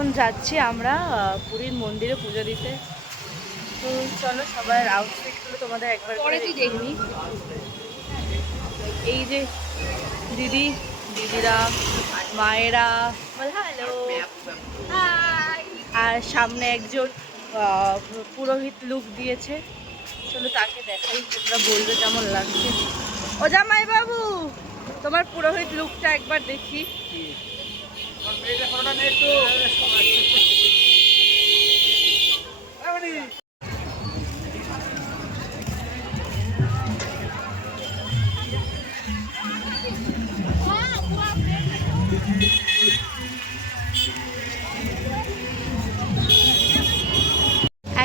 এখন যাচ্ছি আমরা পুরীর মন্দিরে পুজো দিতে। তো চলো সবার আউটফিটগুলো তোমাদের একবার করে দেখিনি। এই যে দিদিরা মায়েরা হ্যালো, আর সামনে একজন পুরোহিত লুক দিয়েছে। চলো তাকে দেখাই, তোমরা বলবে কেমন লাগছে। ও জামাই বাবু, তোমার পুরোহিত লুকটা একবার দেখি।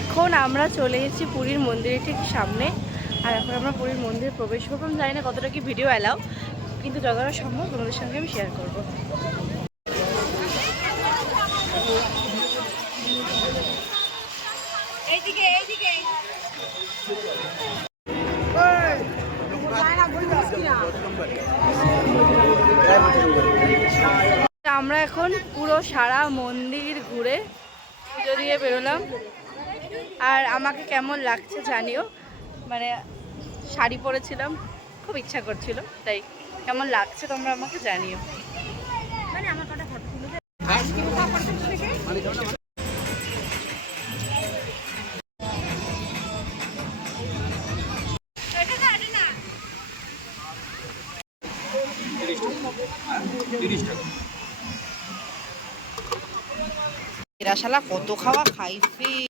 এখন আমরা চলে এসেছি পুরীর মন্দিরের ঠিক সামনে। আর এখন আমরা পুরীর মন্দিরে প্রবেশ করবো। আমি জানি না কতটা কি ভিডিও অ্যালাউ, কিন্তু যতটা সম্ভব তোমাদের সঙ্গে আমি শেয়ার করবো। আমরা এখন পুরো সারা মন্দির ঘুরে পুজো দিয়ে বেরোলাম। আর আমাকে কেমন লাগছে জানিও, মানে শাড়ি পরেছিলাম, খুব ইচ্ছা করছিল, তাই কেমন লাগছে তোমরা আমাকে জানিও। মানে আমার কটা ফটো তুলে এরা শালা কত খাওয়া খাইছে।